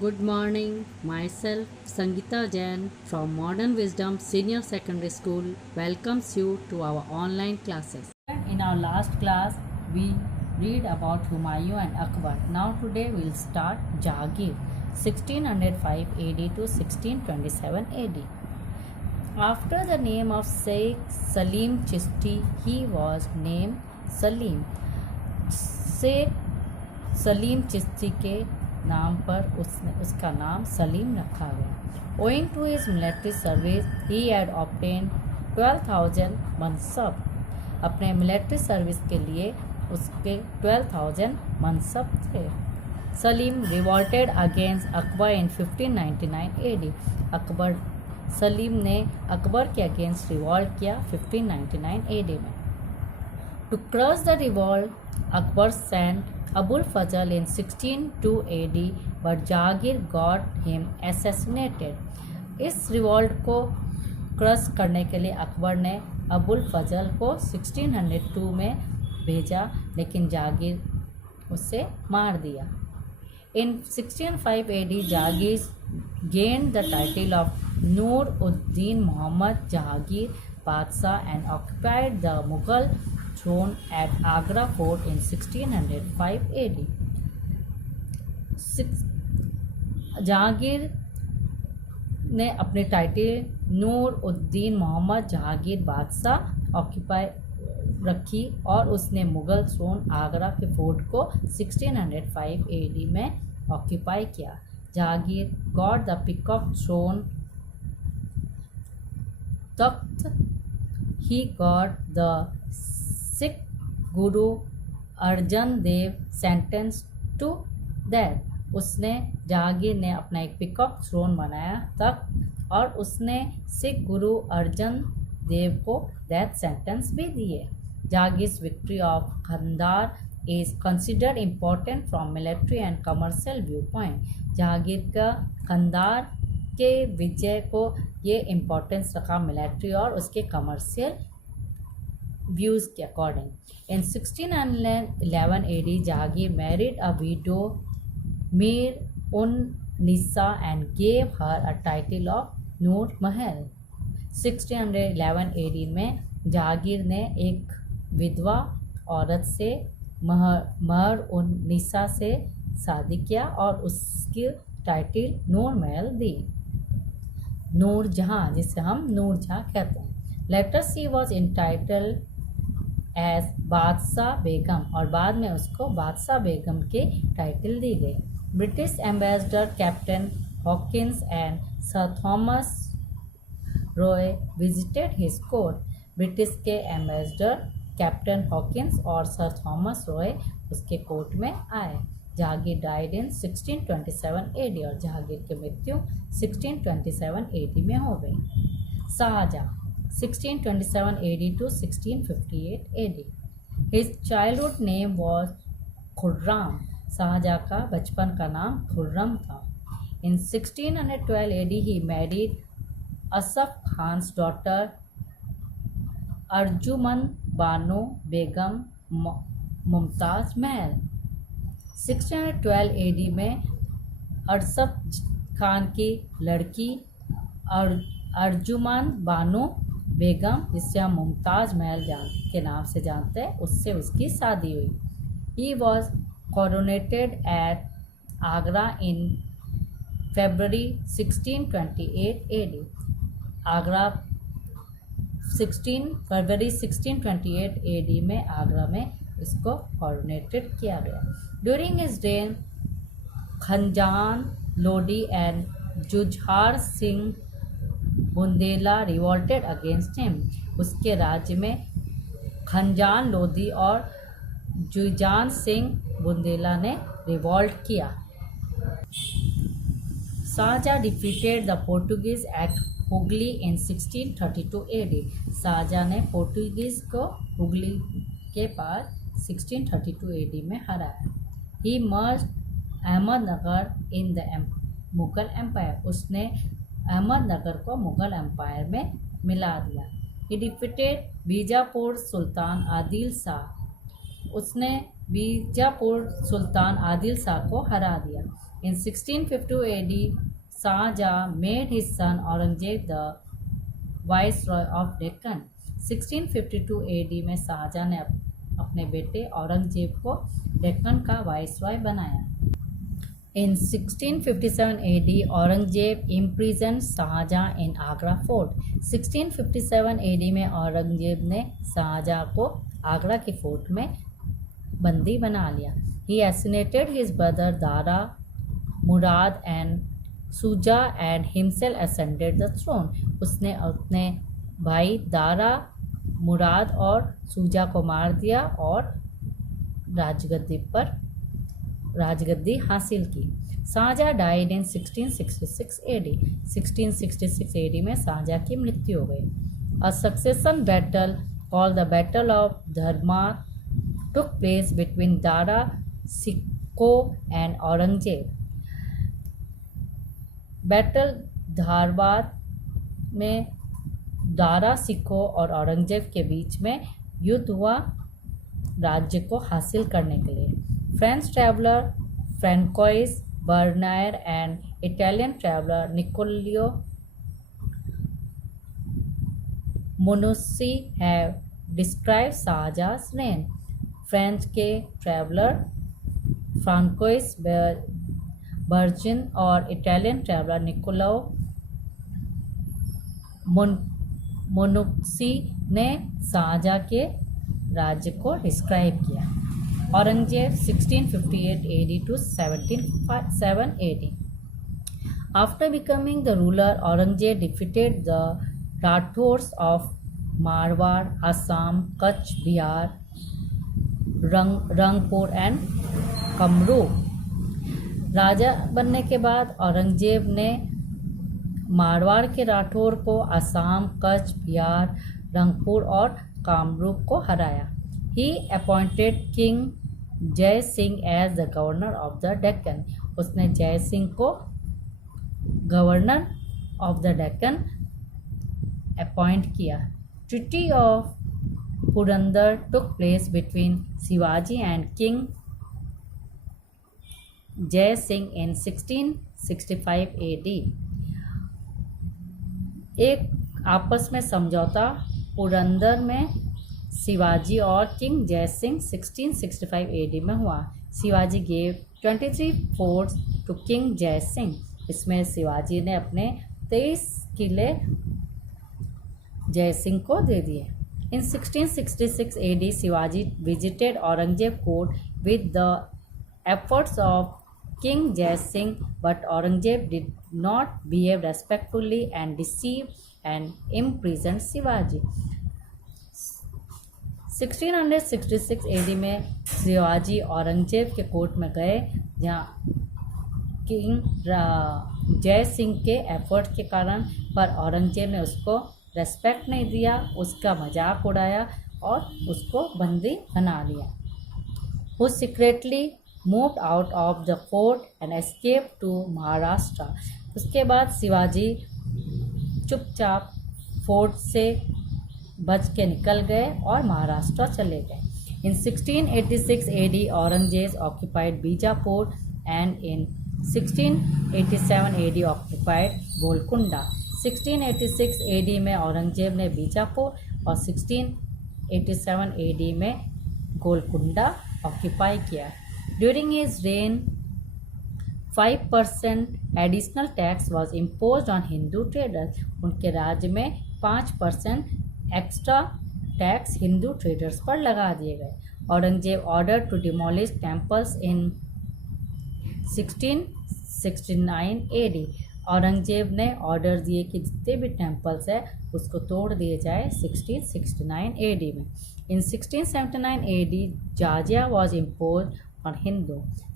Good morning, myself Sangeeta Jain from Modern Wisdom Senior Secondary School welcomes you to our online classes. In our last class, we read about Humayun and Akbar. Now today we'll start Jahangir 1605 AD to 1627 AD. After the name of Sheikh Salim Chishti, he was named Salim. Sheikh Salim Chishti के नाम पर उसका नाम सलीम रखा गया। Owing to his military service he had obtain 12,000 mansab. अपने military service के लिए उसके 12,000 मनसब थे। Salim revolted against Akbar in 1599 AD. Salim ने अकबर के अगेंस्ट रिवॉल्ट किया 1599 एडी में। To crush the revolt Akbar sent Abul Fazl in 1602 AD, but Jahangir got him assassinated. इस रिवॉल्ट को क्रश करने के लिए अकबर ने अबुल फजल को 1602 में भेजा, लेकिन जहांगीर उसे मार दिया। In 1605 AD, Jahangir gained the title of Nur Uddin Muhammad Jahangir Badshah and occupied the Mughal throne at Agra Fort in 1605 AD. Jahangir ने अपने टाइटल नूर उद्दीन मोहम्मद जहांगीर बादशाह ऑक्यूपाई रखी और उसने मुगल थ्रोन आगरा के फोर्ट को 1605 AD में ऑक्यूपाई किया। Jahangir got the peacock throne takht he got the Sikh guru Arjan Dev sentence to death. उसने जहांगीर ने अपना एक पिकॉक थ्रोन बनाया तक और उसने सिख गुरु अर्जन देव को डेथ सेंटेंस भी दिए। Jahangir's victory of Kandahar is considered important from military and commercial view point. Jahangir का खंदार के विजय को ये इम्पोर्टेंस रखा मिलिट्री और उसके कमर्शियल व्यूज के according. In 1611 AD, Jahangir married a widow Mir-un-Nisa and gave her a title of Noor Mahal. 1611 AD में जहांगीर ने एक विधवा औरत से महर-उन-निसा से शादी किया और उसकी टाइटल नूर महल दी, नूर जहाँ, जिसे हम नूर जहाँ कहते हैं। Later she was entitle as Badshah Begum और बाद में उसको बादशाह बेगम के टाइटल दी गई। British ambassador captain Hawkins and sir Thomas Roy visited his court. British के एम्बेसडर कैप्टन हॉकिंस और सर थॉमस रॉय उसके कोर्ट में आए। जहांगीर डाइड इन 1627 AD और जहांगीर की मृत्यु 1627 AD में हो गई। Shahjahan 1627 AD to 1658 AD. His childhood name was Khurram. Shahjahan का बचपन का नाम खुर्रम था। In 1612 AD, he married Asaf Khan's daughter Arjuman Bano Begum Mumtaz Mahal. 1612 AD में असफ खान की लड़की अर्जुमन बानो बेगम, जिससे हम मुमताज़ महल के नाम से जानते हैं, उससे उसकी शादी हुई। He was coronated at Agra in February 1628 AD। Agra फरवरी 1628 AD में आगरा में इसको कॉरोनेटेड किया गया। During his reign Khan Jahan Lodi and Jujhar Singh Bundela revolted against him. उसके राज्य में खंजान लोधी और जुजान सिंह बुंदेला ने रिवॉल्ट किया। Shahjahan defeated the Portuguese at Hooghly in 1632 AD। Shahjahan ने पोर्टुगीज को हुगली के पास 1632 AD में हराया। He merged Ahmadnagar in the Mughal empire. उसने अहमदनगर को मुगल एम्पायर में मिला दिया। He defeated Bijapur sultan Adil Shah. उसने बीजापुर सुल्तान आदिल शाह को हरा दिया। In 1652 AD, Shahjahan made his son Aurangzeb the Viceroy of Deccan. 1652 AD में शाहजहां ने अपने बेटे औरंगजेब को डेक्कन का वाइसरॉय बनाया. In 1657 AD, Aurangzeb imprisoned Shahjahan in Agra Fort. 1657 AD में औरंगजेब ने शाहजहां को आगरा के फोर्ट में बंदी बना लिया. He assassinated his brother Dara, Murad and Shuja and himself ascended the throne. उसने अपने भाई दारा, मुराद और सूजा को मार दिया और राजगद्दी हासिल की. Shahjahan died in 1666 AD. 1666 AD में शाहजहां की मृत्यु हो गई. A succession battle called the Battle of Dharmar took place between Dara Shikoh and Aurangzeb. Battle Dharwar में दारा सिखों और औरंगजेब के बीच में युद्ध हुआ राज्य को हासिल करने के लिए. French traveller Francois Bernier and Italian traveller Niccolao Manucci have describe Shahjahan's reign. French के ट्रैवलर फ्रांकोइस बर्जिन और इटालियन ट्रैवलर निकोलो मोनुस्सी ने शाहजहां के राज्य को डिस्क्राइब किया. Aurangzeb 1658 AD to 1707 AD. After becoming the ruler, Aurangzeb defeated the Rathors of Marwar, Assam, Kutch, Bihar, Rangpur and Kamrup. राजा बनने के बाद औरंगजेब ने मारवाड़ के राठौर को असम, कच्छ, बिहार, रंगपुर और कामरूप को हराया. ही appointed king Jai Singh as the governor of the Deccan. उसने जय सिंह को governor of the Deccan appoint किया. Treaty of Purandar took place between Shivaji and King Jai Singh in 1665 AD. एक आपस में समझौता पुरंदर में शिवाजी और किंग जय सिंह 1665 AD में हुआ. Shivaji gave 23 forts to king Jai Singh. इसमें शिवाजी ने अपने 23 किले जय सिंह को दे दिए. In 1666 AD, Shivaji visited Aurangzeb court with the efforts of King Jai Singh, but Aurangzeb did not behave respectfully and deceived and imprisoned Shivaji. 1666 AD में शिवाजी औरंगजेब के कोर्ट में गए, जहाँ किंग जय सिंह के एफर्ट के कारण पर औरंगजेब ने उसको रेस्पेक्ट नहीं दिया, उसका मजाक उड़ाया और उसको बंदी बना लिया. Who secretly moved out of the fort and escaped to Maharashtra. उसके बाद शिवाजी चुपचाप फोर्ट से बच के निकल गए और महाराष्ट्र चले गए. In 1686 AD, Aurangzeb occupied Bijapur and in 1687 AD occupied Golconda. 1686 AD में औरंगजेब ने बीजापुर और 1687 AD में गोलकुंडा ऑक्यूपाई किया. During his rain 5% additional tax was impose on Hindu traders. उनके राज्य में 5% एक्स्ट्रा टैक्स हिंदू ट्रेडर्स पर लगा दिए गए. Aurangzeb order to demolish temples in 1669 AD. Aurangzeb ने ऑर्डर दिए कि जितने भी टेम्पल्स है उसको तोड़ दिए जाए 1669 AD में. In 1679 AD jizya was impose on Hindu.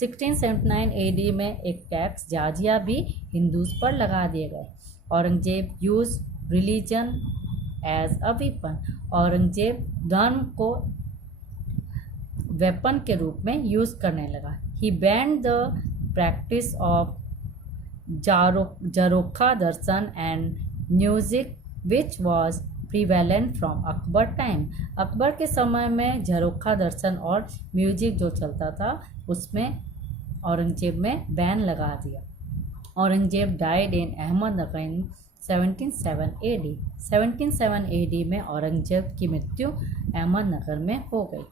1679 AD में एक टैक्स जाजिया भी हिंदूज पर लगा दिए गए. Aurangzeb use religion as a weapon. Aurangzeb धर्म को वेपन के रूप में यूज करने लगा. He banned the practice of jharokha darshan and music which was prevalent from Akbar time. Akbar के समय में झरोखा दर्शन और म्यूजिक जो चलता था उसमें औरंगजेब में बैन लगा दिया। Aurangzeb died in Ahmednagar in 1707 AD। 1707 AD में औरंगजेब की मृत्यु अहमदनगर में हो गई।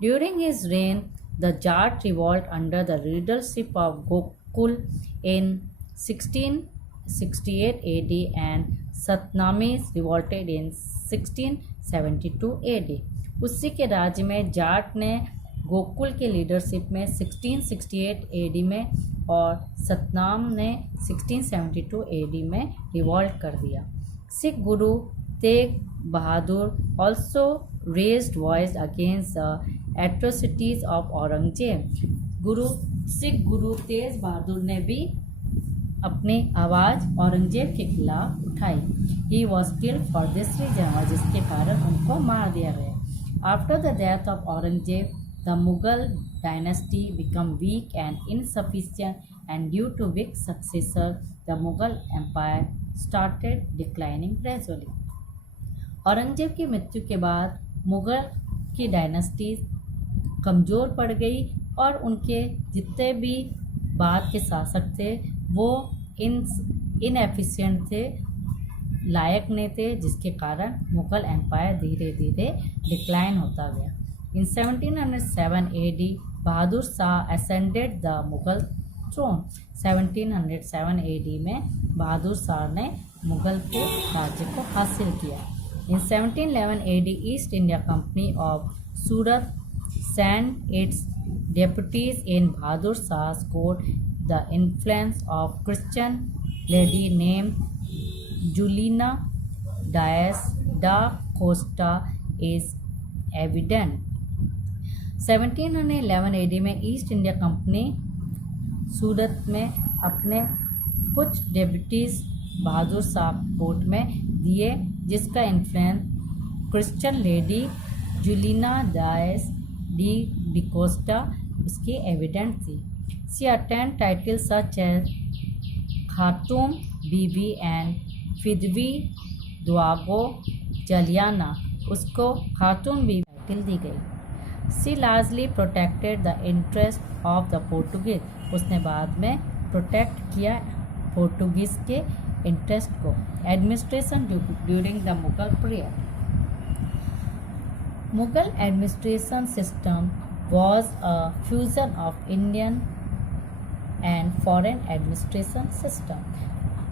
During his reign the Jat revolt under the leadership of Gokul in 1668 AD and Satnamis revolted in 1672 AD। उसी के राज्य में जाट ने गोकुल के लीडरशिप में 1668 AD में और सतनाम ने 1672 AD में रिवॉल्ट कर दिया। Sikh Guru Tegh Bahadur also raised voice against the atrocities of Aurangzeb. Sikh Guru Tegh बहादुर ने भी अपनी आवाज़ औरंगजेब के खिलाफ उठाई। He was killed for this reason, जिसके कारण उनको मार दिया गया। After the death of Aurangzeb the Mughal dynasty become weak and insufficient and due to weak successor the Mughal empire started declining gradually. Aurangzeb की मृत्यु के बाद मुगल की डायनेस्टी कमज़ोर पड़ गई और उनके जितने भी बाद के शासक थे वो इनएफिशिएंट थे, लायक नहीं थे, जिसके कारण मुगल एम्पायर धीरे धीरे डिक्लाइन होता गया। In 1707 AD Bahadur Shah ascended the Mughal throne. 1707 AD में बहादुर शाह ने मुगल के राज्य को हासिल किया। इन 1711 AD east India company of Surat sent its deputies in Bahadur Shah's court. The influence of Christian lady named Julina Diaz da Costa is evident. 1711 AD में east India company सूरत में अपने कुछ डेप्यूटीज बहादुर शाह कोर्ट में दिए, जिसका influence Christian lady Juliana Dias de D'Costa उसकी evident थी। She attained title such as Khatun Bibi and Fidwi Duago Juliana, उसको खातूम बीबी टाइटल दी गई। She largely protected the interest of the Portuguese, उसने बाद में प्रोटेक्ट किया पोर्टुगीज के इंटरेस्ट को। Administration during the Mughal period. Mughal administration system was a fusion of Indian and foreign administration system.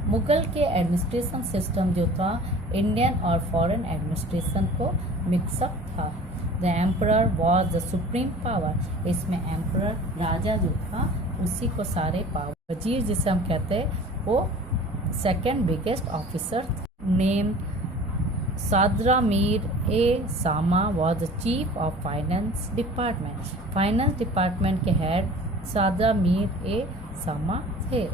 Mughal के एडमिनिस्ट्रेशन सिस्टम जो था इंडियन और फॉरेन एडमिनिस्ट्रेशन को मिक्सअप था। The emperor was the supreme power, इसमें एम्परर राजा जो था उसी को सारे पावर। वजीर जिसे हम कहते हैं वो second biggest officer. Name Sadr Mir e Saman was the chief of finance department, finance department के हेड सादरा मीर ए सामा थे।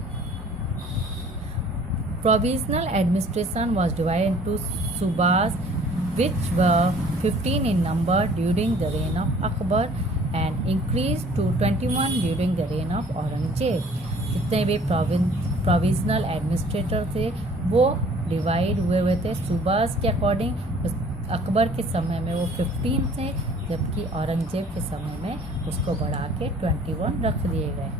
Provincial administration was divided into subahs which were 15 in number during the reign of Akbar and increased to 21 during the reign of Aurangzeb. जितने भी provisional administrator थे वो divide हुए थे सूबास के according. Akbar के समय में वो 15 थे, जबकि औरंगजेब के समय में उसको बढ़ा के 21 रख दिए गए।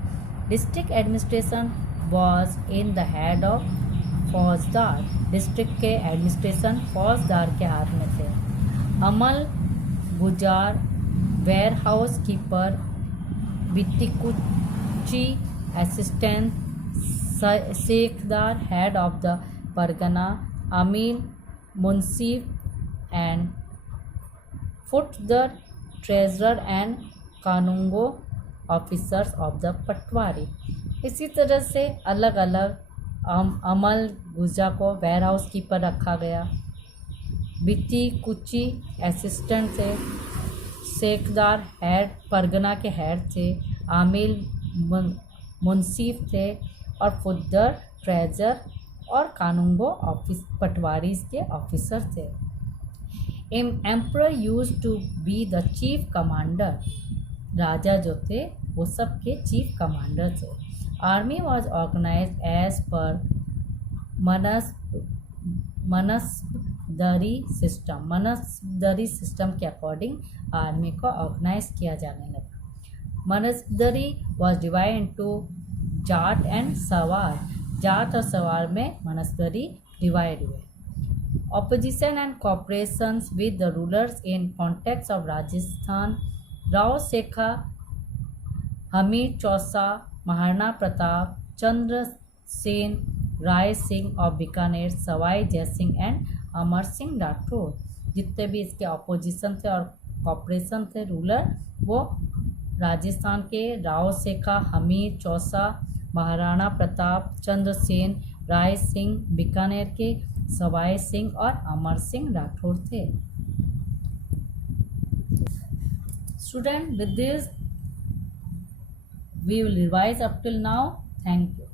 District administration was in the hand of faujdar, district के एडमिनिस्ट्रेशन फौजदार के हाथ में थे। Amalguzar warehouse keeper, bitikchi assistant, shiqdar head of the pargana, amin munsif and fotedar treasurer and qanungo officers of the patwari. इसी तरह से अलग अलग अमल गुजा को वेयर हाउस कीपर रखा गया, बिती कुची असिस्टेंट थे, सेखदार हेड परगना के हेड थे, आमिल मुंसिफ थे और फुद्दर ट्रेजर और कानूंगो ऑफिस पटवारी के ऑफिसर थे। Emperor used to be the chief commander, राजा जो थे वो सब के चीफ कमांडर थे। Army was organize as per mansabdari system के अकॉर्डिंग आर्मी को ऑर्गेनाइज किया जाने लगा। Mansabdari was divided into zat and sawar. Zat और सवार में मनसदरी डिवाइड हुए। Opposition and cooperations with the rulers in context of Rajasthan, Rao Sekha, Hamid Chausa, Maharana Pratap, Chandra Sen, Rai Singh और बीकानेर, सवाई जयसिंह एंड अमर सिंह राठौर। जितने भी इसके अपोजिशन थे और कॉपरेशन थे रूलर, वो राजस्थान के राव सेखा, हमीद चौसा, महाराणा प्रताप, चंद्रसेन, राय सिंह, बीकानेर के सवाई सिंह और अमर सिंह राठौर थे। Student, with this we will revise up till now. Thank you.